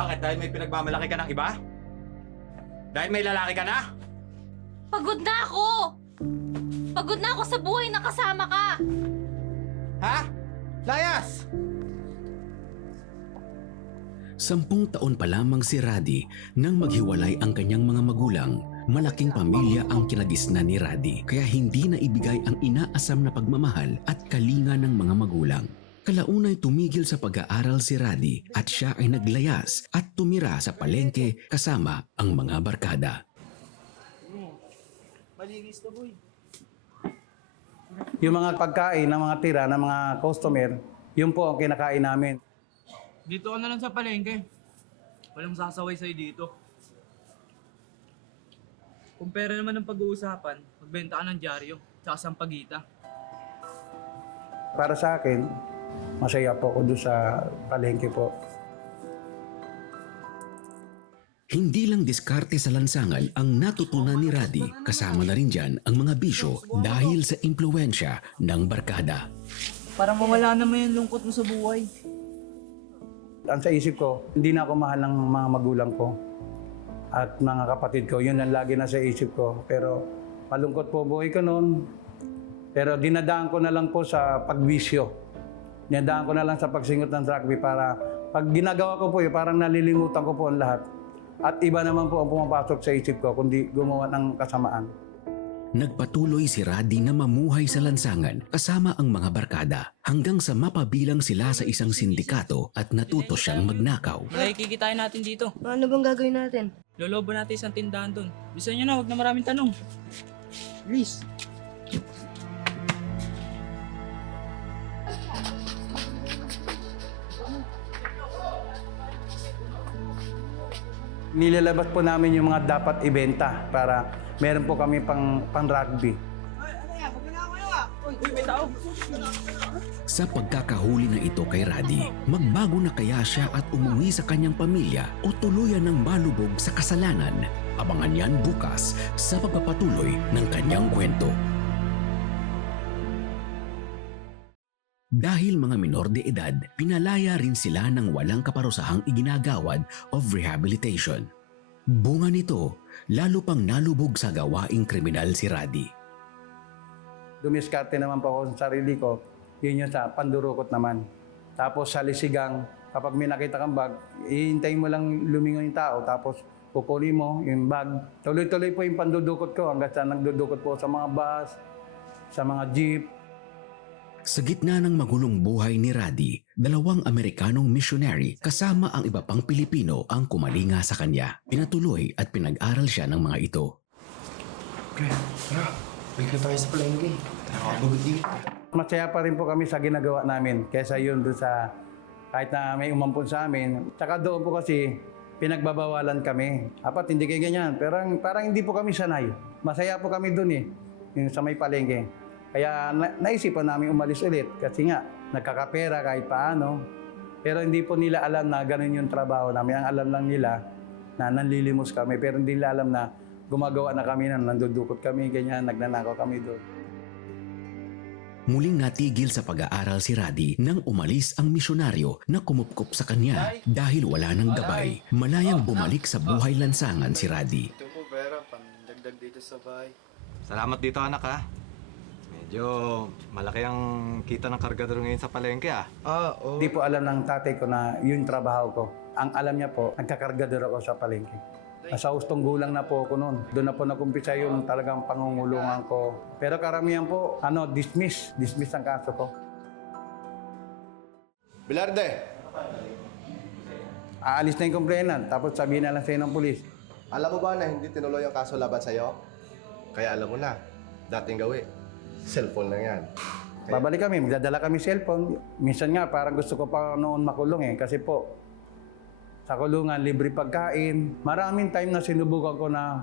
Bakit? Dahil may pinagmamalaki ka ng iba? Dahil may lalaki ka na? Pagod na ako! Pagod na ako sa buhay na kasama ka! Ha? Layas! 10 taon pa lamang si Radi nang maghiwalay ang kanyang mga magulang. Malaking pamilya ang kinagisnan ni Radi kaya hindi na ibigay ang inaasam na pagmamahal at kalinga ng mga magulang. Kalaunay tumigil sa pag-aaral si Radi at siya ay naglayas at tumira sa palengke kasama ang mga barkada. Malinis na, boy. Yung mga pagkain ng mga tira ng mga customer, yun po ang kinakain namin. Dito ka na lang sa palengke. Walang sasaway sa'yo dito. Kung pera naman ang pag-uusapan, magbenta ka ng dyaryo, tsaka sampagita. Para sa akin, masaya po ako doon sa palengke po. Hindi lang diskarte sa lansangan ang natutunan ni Radi, kasama na rin dyan ang mga bisyo dahil sa impluensya ng barkada. Para mawala naman yung lungkot mo sa buhay. Ang sa isip ko, hindi na ako mahal ng mga magulang ko at mga kapatid ko. Yun ang lagi na sa isip ko. Pero malungkot po buhay ko noon. Pero dinadaan ko na lang po sa pagbisyo. Dinadaan ko na lang sa pagsingot ng rugby para pag ginagawa ko po yun, parang nalilimutan ko po ang lahat. At iba naman po ang pumapasok sa isip ko kundi gumawa ng kasamaan. Nagpatuloy si Radi na mamuhay sa lansangan kasama ang mga barkada hanggang sa mapabilang sila sa isang sindikato at natuto siyang magnakaw. Malaki kikitain natin dito. Ano bang gagawin natin? Lolobo natin isang tindahan doon. Bisa nyo na, huwag na maraming tanong. Please. Nilalabas po namin yung mga dapat ibenta para meron po kami pang-rugby. Sa pagkakahuli na ito kay Radi, magbago na kaya siya at umuwi sa kanyang pamilya o tuluyan ng malubog sa kasalanan? Abangan yan bukas sa pagpapatuloy ng kanyang kwento. Dahil mga minor de edad, pinalaya rin sila ng walang kaparusahang iginagawad of rehabilitation. Bunga nito, lalo pang nalubog sa gawaing kriminal si Radi. Dumiskarte naman po ako sa sarili ko, yun yung sa pandurukot naman. Tapos sa lisigang, kapag may nakita kang bag, ihintayin mo lang lumingon yung tao, tapos kukunin mo yung bag. Tuloy-tuloy po yung pandudukot ko hanggang sa nagdudukot po sa mga bus, sa mga jeep. Sa gitna ng magulong buhay ni Radi, 2 Amerikanong missionary kasama ang iba pang Pilipino ang kumalinga sa kanya. Pinatuloy at pinag-aral siya ng mga ito. Pre, tara. Balik na tayo sa palengke. Nakakabagod dito. Masaya pa rin po kami sa ginagawa namin kaysa yun doon sa kahit na may umampun sa amin. Tsaka doon po kasi pinagbabawalan kami. Apat hindi kayo ganyan. Pero parang hindi po kami sanay. Masaya po kami doon yung sa may palengke. Kaya naisipan namin umalis ulit kasi nga nagkakapera kahit paano. Pero hindi po nila alam na ganun yung trabaho namin. Ang alam lang nila na nanlilimos kami pero hindi nila alam na gumagawa na kami, na nandudukot kami, ganyan, nagnanakaw kami doon. Muling natigil sa pag-aaral si Radi nang umalis ang misyonaryo na kumupkup sa kanya dahil wala ng gabay. Malayang bumalik sa buhay lansangan si Radi. Ito po, pera. Pandagdag dito sa bahay. Salamat dito anak ha. Medyo malaki ang kita ng kargador ngayon sa palengke ah. Oo. Hindi po alam ng tatay ko na yun trabaho ko. Ang alam niya po, nagkakargador ako sa palengke. Nasa hustong gulang na po ako noon. Doon na po nakumpisa yung talagang pangungulungan ko. Pero karamihan po, dismiss. Dismiss ang kaso ko. Bilarde, Aalis na yung complainant, tapos sabihin na lang sa'yo ng pulis. alam mo ba na hindi tinuloy ang kaso laban sa'yo? Kaya alam mo na, dating gawi. Cellphone lang yan. Babalik kami, magdadala kami cellphone. Minsan nga, parang gusto ko pa noon makulong kasi po, sa kulungan, libre pagkain. Maraming time na sinubukan ko na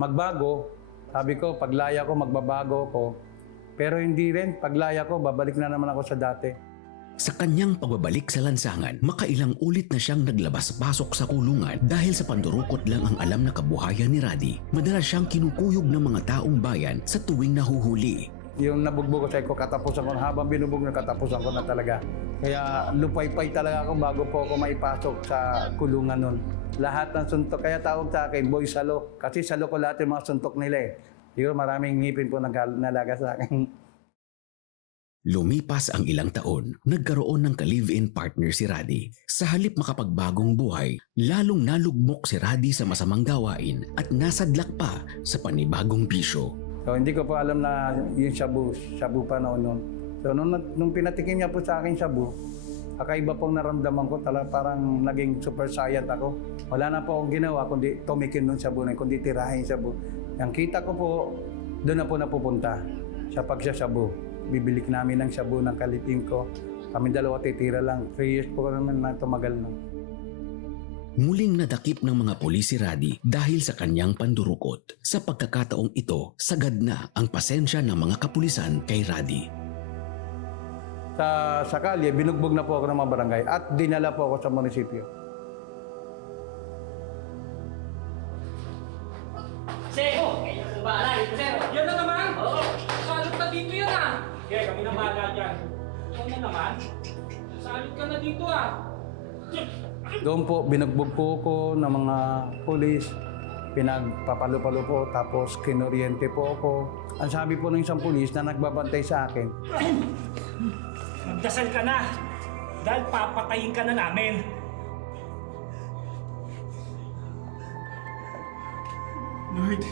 magbago. Sabi ko, paglaya ko, magbabago ko. Pero hindi rin, paglaya ko, babalik na naman ako sa dati. Sa kanyang pagbabalik sa lansangan, makailang ulit na siyang naglabas-pasok sa kulungan dahil sa pandurukot lang ang alam na kabuhayan ni Radi. Madalas siyang kinukuyog ng mga taong bayan sa tuwing nahuhuli. Yung nabugbog ko sa ko, katapusan ko na. Habang binubog na, katapusan ko na talaga. Kaya lupay-pay talaga ako bago po ako maipasok sa kulungan nun. Lahat ng suntok, kaya tawag sa akin, Boy Salo. Kasi salo ko lahat yung mga suntok nila eh. Yun, maraming ngipin po nalaga sa akin. Lumipas ang ilang taon, nagkaroon ng ka-live-in partner si Raddy. Sa halip makapagbagong buhay, lalong nalugmok si Raddy sa masamang gawain at nasadlak pa sa panibagong bisyo. So hindi ko po alam na yung shabu pa noon. So nung pinatikim niya po sa akin shabu, kakaiba pong naramdaman ko, parang naging super saiyan ako. Wala na po akong ginawa kundi tumikin nung shabu na, kundi tirahin shabu. Ang kita ko po, doon na po napupunta sa pagsashabu. Bibilik namin ng shabu ng kalipin ko. Kami dalawa titira lang. 3 years po naman na tumagal na. Muling nadakip ng mga pulis si Raddy dahil sa kanyang pandurukot. Sa pagkakataong ito, sagad na ang pasensya ng mga kapulisan kay Raddy. Sa kalye, binugbog na po ako ng mga barangay at dinala po ako sa munisipyo. Sir! Yan na naman! Oo! Salot na dito yan ah! Okay, kami na bahala dyan. Ikaw na naman. Salot ka na dito ah! Doon po, binugbog po ako ng mga pulis. Pinagpapalo-palo po, tapos kinuryente po ako. Ang sabi po ng isang pulis na nagbabantay sa akin, Magdasal ka na dahil papatayin ka na namin. Lord,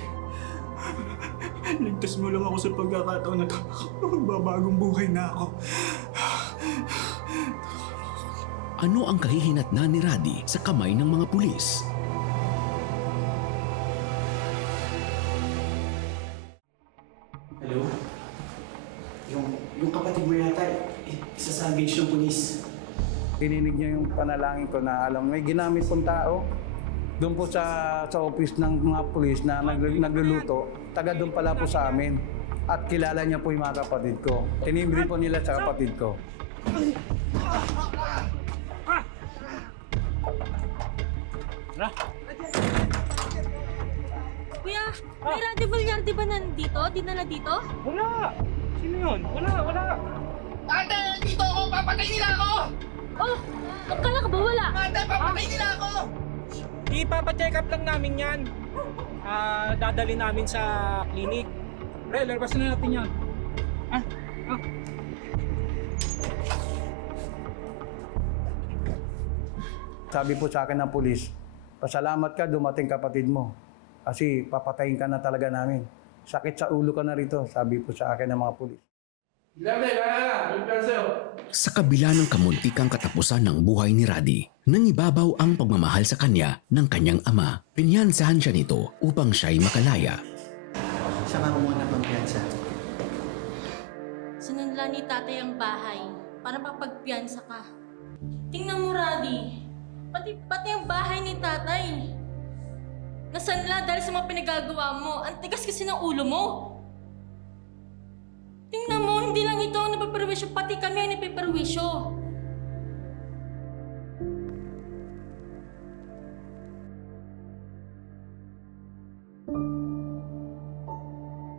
ligtas mo lang ako sa pagkakataon na ito. Magbabagong buhay na ako. Ano ang kahihinatnan ni Raddy sa kamay ng mga pulis? Hello? Yung kapatid mo yata, isa-salvage ng pulis. tininig niya yung panalangin ko na alam, may ginamit pong tao. Doon po sa office ng mga pulis na nagluluto, taga doon pala po sa amin. At kilala niya po yung mga kapatid ko. Tinimbre po nila sa kapatid ko. Kuya, may Raddy Villarde ba nandito? Dinala dito? Wala! Sino yun? Wala! Ate, dito ako! Papatay nila ako! Oh, akala ka ba wala? Ate, papatay nila ako! Ipapacheck up lang namin yan. Dadali namin sa clinic. Pre, lalabas na natin yan. Sabi po sa akin ng pulis, pasalamat ka, dumating kapatid mo. Kasi papatayin ka na talaga namin. Sakit sa ulo ka na rito, sabi po sa akin ng mga pulis. Sa kabila ng kamuntikang katapusan ng buhay ni Raddy, nangibabaw ang pagmamahal sa kanya ng kanyang ama. Pinyansahan siya nito upang siya'y makalaya. Saan ka kumuha ng pampiyansa? Sinunla ni tatay ang bahay para mapagpiyansa ka. Tingnan mo, Raddy. Pati ang bahay ni tatay. Nasanla dahil sa mga pinagagawa mo. Ang tigas kasi ng ulo mo. Tingnan mo, hindi lang ito ang napaperwisyo, pati kami ang napaperwisyo.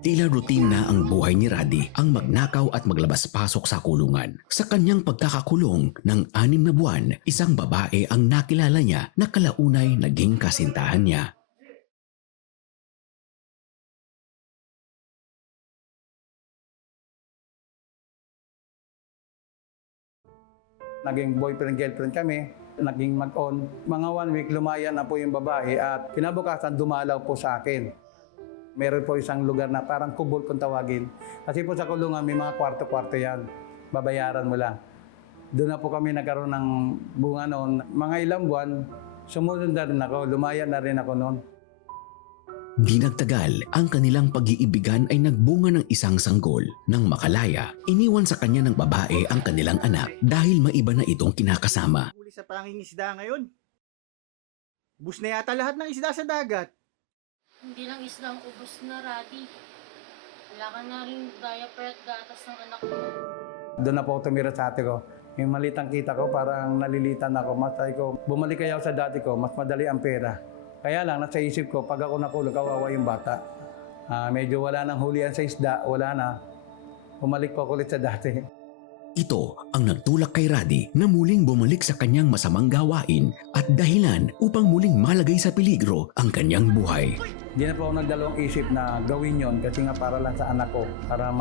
Tila routine na ang buhay ni Raddy ang magnakaw at maglabas-pasok sa kulungan. Sa kanyang pagkakakulong ng 6 na buwan, isang babae ang nakilala niya na kalaunay naging kasintahan niya. Naging boyfriend-girlfriend kami, naging mag-on. Mga 1 week, lumaya na po yung babae at kinabukasan dumalaw po sa akin. Meron po isang lugar na parang kubol kung tawagin. Kasi po sa kulungan may mga kwarto-kwarto yan. Babayaran mo lang. Doon na po kami nagkaroon ng bunga noon. Mga ilang buwan, sumunod na rin ako, lumaya na rin ako noon. Di nagtagal, ang kanilang pag-iibigan ay nagbunga ng isang sanggol. Nang makalaya, iniwan sa kanya ng babae ang kanilang anak dahil maiba na itong kinakasama. Huli sa pangingisda ngayon. Bus na yata lahat ng isda sa dagat. Hindi lang islang ubos na, Raddy. Wala ka na rin diaper at gatas ng anak mo. Doon na po ako tumira sa ate ko. Yung malitang kita ko, parang nalilitan ako. Mas sabi ko, bumalik kaya ako sa dati ko, mas madali ang pera. Kaya lang, nasa isip ko, pag ako nakulong, kawawa yung bata. Medyo wala nang hulihan sa isda, wala na. bumalik po ako ulit sa dati. Ito ang nagtulak kay Raddy na muling bumalik sa kanyang masamang gawain at dahilan upang muling malagay sa peligro ang kanyang buhay. Hindi na po ako nagdalawang isip na gawin yon kasi nga para lang sa anak ko, para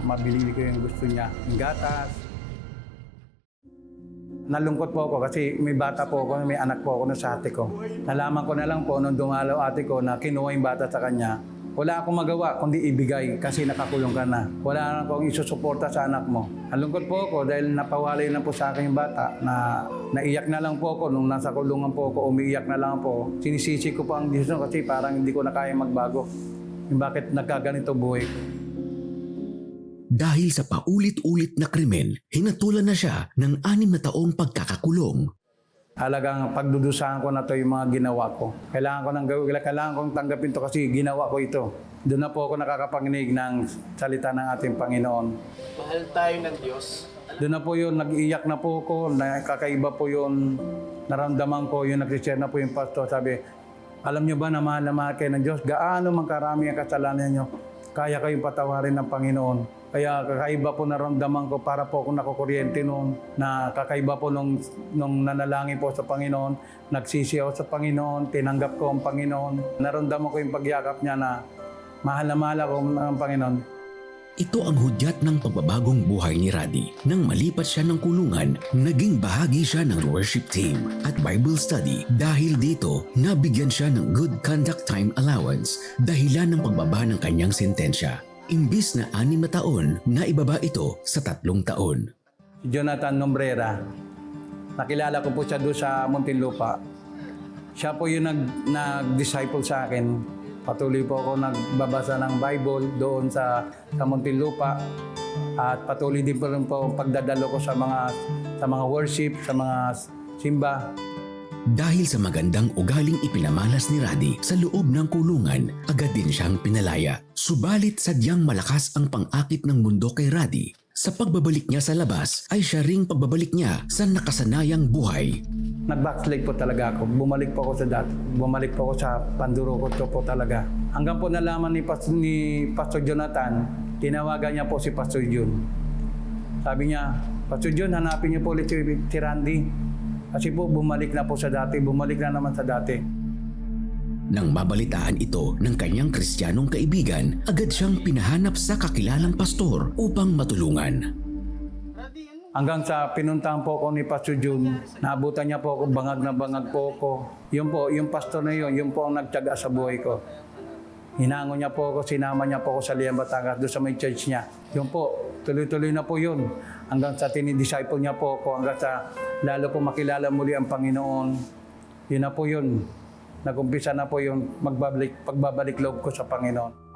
mabili ko yung gusto niya, yung gatas. Nalungkot po ako kasi may bata po ako, may anak po ako na sa ate ko. Nalaman ko na lang po nung dumalaw ate ko na kinuha yung bata sa kanya. Wala akong magawa kundi ibigay kasi nakakulong ka na. Wala na akong isusuporta sa anak mo. Nalungkot po ako dahil napawalay na po sa akin yung bata na naiyak na lang po ako nung nasa kulungan po ako, umiiyak na lang po. Sinisisi ko po ang desisyon kasi parang hindi ko na kaya magbago. Yung bakit nagkaganito buhay ko. Dahil sa paulit-ulit na krimen, hinatulan na siya ng 6 na taong pagkakakulong. Halagang pagdudusahan ko na to yung mga ginawa ko. Kailangan kong tanggapin to kasi ginawa ko ito. Doon na po ako nakakapanginig ng salita ng ating Panginoon. Mahal tayo ng Diyos. Doon na po yun, nag-iiyak na po ako, nakakaiba po yun, naramdaman ko, yung nag-share na po yung pastor, sabi, alam nyo ba na mahal kayo ng Diyos? Gaano man karami ang kasalanan nyo, kaya kayong patawarin ng Panginoon. Kaya kakaiba po naramdaman ko para po ako nakukuryente noon na kakaiba po nung nanalangin po sa Panginoon, nagsisiyaw sa Panginoon, tinanggap ko ang Panginoon. Naramdaman ko yung pagyakap niya na mahal na mahal ako ng Panginoon. Ito ang hudyat ng pagbabagong buhay ni Raddy. Nang malipat siya ng kulungan, naging bahagi siya ng worship team at Bible study. Dahil dito, nabigyan siya ng Good Conduct Time Allowance dahilan ng pagbaba ng kanyang sentensya. Imbis na 6 na taon, naibaba ito sa 3 taon. Si Jonathan Nombrera, nakilala ko po siya doon sa Muntinlupa. Siya po yung nag-disciple sa akin. Patuloy po ako nagbabasa ng Bible doon sa Muntinlupa. At patuloy din po rin po pagdadalo ko sa mga worship, sa mga simba. Dahil sa magandang ugaling ipinamalas ni Raddy sa loob ng kulungan, agad din siyang pinalaya. Subalit sadyang malakas ang pang-akit ng mundo kay Raddy. Sa pagbabalik niya sa labas ay siya ring pagbabalik niya sa nakasanayang buhay. Nag-backslide po talaga ako. Bumalik po ako sa dati. Bumalik po ako sa pandurukot ko po talaga. Hanggang po nalaman ni Pastor Jonathan, tinawagan niya po si Pastor Jun. Sabi niya, Pastor Jun, hanapin niyo po ulit si Randy. Kasi po bumalik na po sa dati, bumalik na naman sa dati. Nang mabalitaan ito ng kanyang Kristiyanong kaibigan, agad siyang pinahanap sa kakilalang pastor upang matulungan. Hanggang sa pinuntahan po ako ni Pastor Jun, naabutan niya po ako, bangag na bangag po ako. Yun po, yung pastor na yun po ang nagtiyaga sa buhay ko. Hinangon niya po ako, sinama niya po ako sa Liang Batangas, doon sa may church niya. Yun po, tuloy-tuloy na po yun. Hanggang sa tinidisciple niya po ako, hanggang sa lalo ko makilala muli ang Panginoon. Yun na po yun. Nag-umpisa na po yung pagbabalik loob ko sa Panginoon.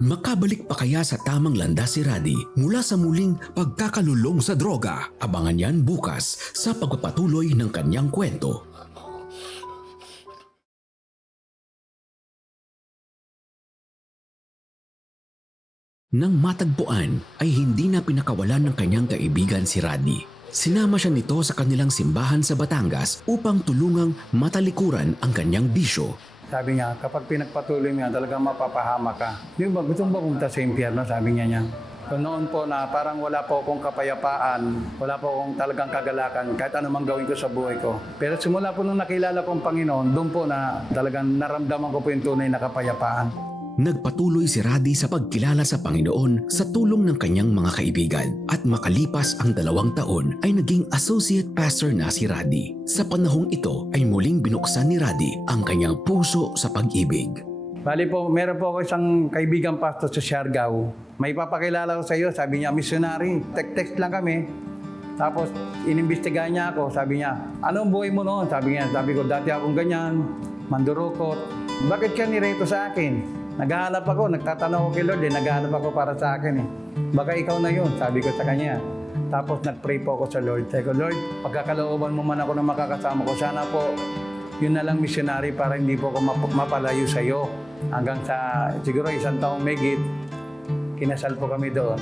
Makabalik pa kaya sa tamang landas si Raddy mula sa muling pagkakalulong sa droga? Abangan yan bukas sa pagpapatuloy ng kanyang kwento. Nang matagpuan ay hindi na pinakawalan ng kanyang kaibigan si Raddy. Sinama siya nito sa kanilang simbahan sa Batangas upang tulungang matalikuran ang kanyang bisyo. Sabi niya, kapag pinagpatuloy mo yan, talagang mapapahama ka. Di ba, gusto mo ba pumunta sa impyerno? Sabi niya. So noon po na parang wala po akong kapayapaan, wala po akong talagang kagalakan, kahit anumang gawin ko sa buhay ko. Pero simula po nung nakilala ko ang Panginoon, doon po na talagang naramdaman ko po yung tunay na kapayapaan. Nagpatuloy si Raddy sa pagkilala sa Panginoon sa tulong ng kanyang mga kaibigan at makalipas ang 2 taon ay naging associate pastor na si Raddy. Sa panahong ito ay muling binuksan ni Raddy ang kanyang puso sa pag-ibig. Bali po, meron po ako isang kaibigang pastor sa Siargao. May papakilala ko sa iyo, sabi niya, missionary. Text lang kami. Tapos inimbestigahan niya ako, sabi niya, anong buhay mo noon? Sabi ko, dati akong ganyan, mandurukot. Bakit ka nireto sa akin? Naghahanap ako, nagtatanong ko kay Lord, naghahanap ako para sa akin. Baka ikaw na yun, sabi ko sa kanya. Tapos nag-pray po ako sa Lord. Sabi ko, Lord, pagkakalooban mo man ako na makakasama ko, sana po, yun na lang missionary para hindi po ako mapalayo sa iyo. Hanggang sa siguro 1 taong megit, kinasal po kami doon.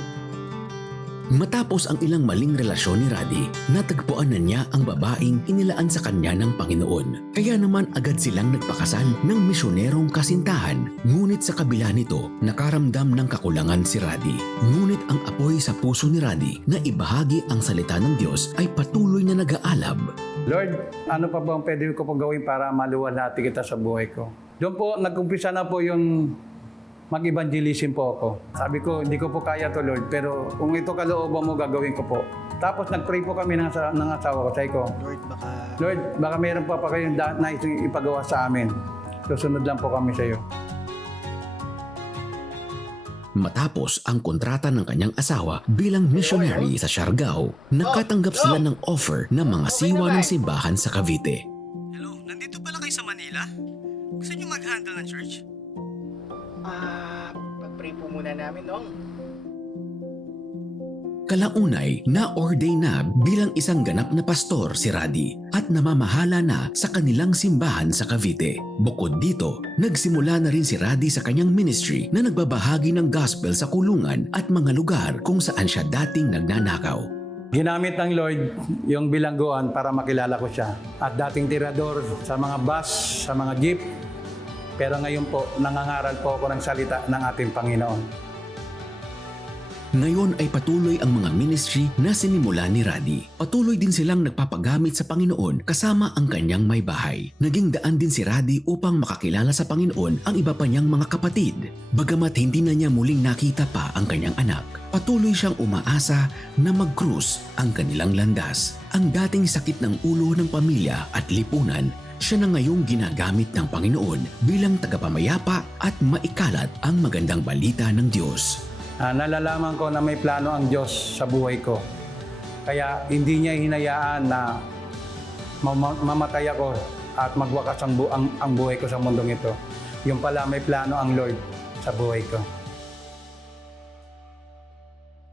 Matapos ang ilang maling relasyon ni Raddy, natagpuan na niya ang babaeng inilaan sa kanya ng Panginoon. Kaya naman agad silang nagpakasal ng misyonerong kasintahan. Ngunit sa kabila nito, nakaramdam ng kakulangan si Raddy. Ngunit ang apoy sa puso ni Raddy na ibahagi ang salita ng Diyos ay patuloy na nag-aalab. Lord, ano pa ba ang pwede ko pong gawin para maluwalhati kita sa buhay ko? Doon po, nag-umpisa na po yung mag-evangelism po ako. Sabi ko, hindi ko po kaya to, Lord, pero kung ito kalooban mo, gagawin ko po. Tapos nag-pray po kami ng asawa ko. Sabi ko, Lord, baka mayroon pa kayong nais ipagawa sa amin. Susunod lang po kami sa iyo. Matapos ang kontrata ng kanyang asawa bilang missionary sa Siargao, nakatanggap sila ng offer ng mga siwa ng simbahan sa Cavite. Hello, nandito pala kayo sa Manila? Gusto niyo mag-handle ng church? Pag-pray po muna namin, Dong. Kalaunay, na-ordain na bilang isang ganap na pastor si Raddy at namamahala na sa kanilang simbahan sa Cavite. Bukod dito, nagsimula na rin si Raddy sa kanyang ministry na nagbabahagi ng gospel sa kulungan at mga lugar kung saan siya dating nagnanakaw. Ginamit ng Lord yung bilangguan para makilala ko siya. At dating tirador sa mga bus, sa mga jeep. Pero ngayon po, nangangaral po ako ng salita ng ating Panginoon. Ngayon ay patuloy ang mga ministry na sinimula ni Raddy. Patuloy din silang nagpapagamit sa Panginoon kasama ang kanyang may bahay. Naging daan din si Raddy upang makakilala sa Panginoon ang iba pa niyang mga kapatid. Bagamat hindi na niya muling nakita pa ang kanyang anak, patuloy siyang umaasa na mag-cruise ang kanilang landas. Ang dating sakit ng ulo ng pamilya at lipunan, siya na ngayong ginagamit ng Panginoon bilang tagapamayapa at maikalat ang magandang balita ng Diyos. Nalalaman ko na may plano ang Diyos sa buhay ko. Kaya hindi niya hinayaan na mamatay ako at magwakas ang buhay ko sa mundong ito. Yung pala may plano ang Lord sa buhay ko.